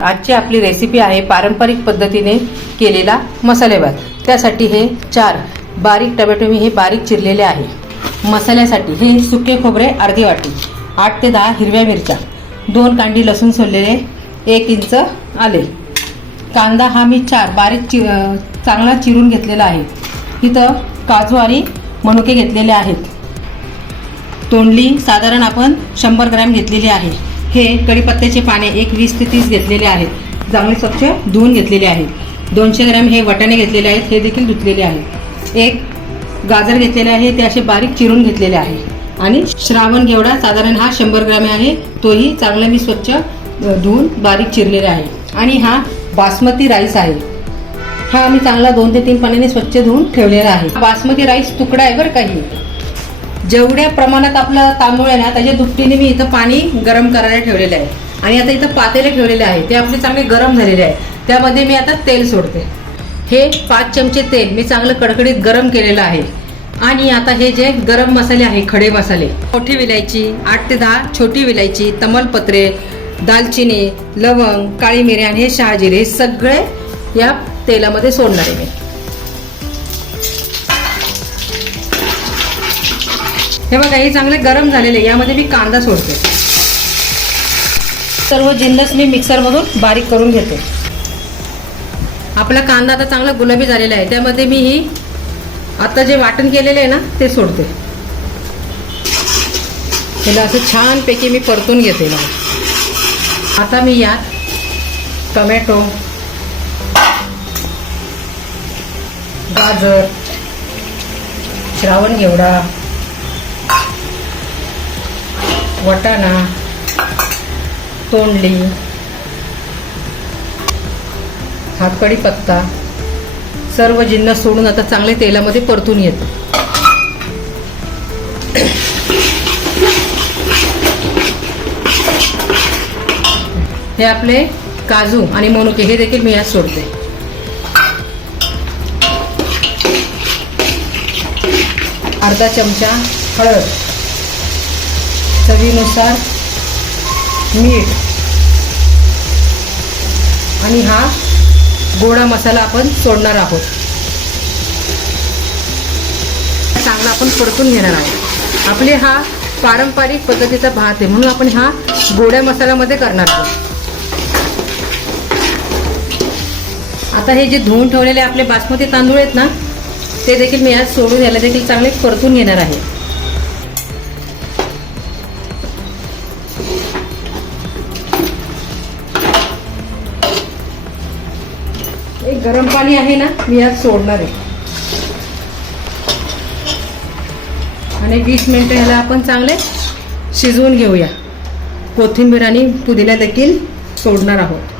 आजची आपली रेसिपी आहे पारंपरिक पद्धतीने केलेला मसाले भात त्यासाठी हे चार बारीक टमॅटो मी हे बारीक चिरलेले आहे. मसाल्यासाठी हे सुके खोबरे अर्धी वाटी आठ ते दहा हिरव्या मिरच्या दोन कांडी लसूण सोललेले एक इंच आले. कांदा हा मी चार बारीक चि चांगला चिरून घेतलेला आहे. इथं काजू आणि मनुके घेतलेले आहेत. तोंडली साधारण आपण शंभर ग्रॅम घेतलेली आहे. हे कढीपत्त्याचे पाने एक वीस ते तीस घेतलेले आहेत. चांगले स्वच्छ धुवून घेतलेले आहेत. दोनशे ग्रॅम हे वटाणे घेतलेले आहेत. हे देखील धुतलेले आहेत. एक गाजर घेतलेले आहे. ते असे बारीक चिरून घेतलेले आहे. आणि श्रावण घेवडा साधारण हा शंभर ग्रॅम आहे. तोही चांगला मी स्वच्छ धुवून बारीक चिरलेला आहे. आणि हा बासमती राईस आहे. हा आम्ही चांगला दोन ते तीन पाण्याने स्वच्छ धुवून ठेवलेला आहे. बासमती राईस तुकडा आहे बरं काही जेवढ्या प्रमाणात आपलं तांदूळ आहे ना त्याच्या दुपटीने मी इथं पाणी गरम करायला ठेवलेलं आहे. आणि आता इथं पातेले ठेवलेले आहे. ते आपले चांगले गरम झालेले आहे. त्यामध्ये मी आता तेल सोडते. हे पाच चमचे तेल मी चांगलं कडकडीत गरम केलेलं आहे. आणि आता हे जे गरम मसाले आहे खडे मसाले मोठी विलायची आठ ते दहा छोटी विलायची तमलपत्रे दालचिनी लवंग काळी मिरी आणि हे शहाजिरे हे सगळे या तेलामध्ये सोडणार आहे मी. हे बघा हे चांगले गरम झालेले यामध्ये मी कांदा सोडते. सर्व जिन्नस मी मिक्सरमधून बारीक करून घेते. आपला कांदा आता चांगला गुलाबी झालेला आहे. त्यामध्ये मी ही आता जे वाटण केलेलं आहे ना ते सोडते. त्याला असं छानपैकी मी परतून घेते ना आता मी यात टोमॅटो गाजर श्रावण घेवडा वटाणा तोंडली हा कढीपत्ता सर्व जिन्नस सोडून आता चांगले तेलामध्ये परतून येतो. हे आपले काजू आणि मनुके हे देखील मी यात सोडते. अर्धा चमचा हळद. चवीनुसार मीठ आणि हा गोडा मसाला आपण सोडणार आहोत. चांगला आपण परतून घेणार आहोत. आपले हा पारंपरिक पद्धतीचा भात आहे म्हणून आपण हा गोड्या मसाल्यामध्ये करणार आहोत. आता हे जे धुवून ठेवलेले आपले बासमती तांदूळ आहेत ना ते देखील मी आज सोडून याला देखील चांगले परतून घेणार आहे. एक गरम पाणी आहे ना मी आज सोडणार आहे. आणि वीस मिनिटं ह्याला आपण चांगले शिजवून घेऊया. कोथिंबीर आणि पुदिना देखील सोडणार आहोत.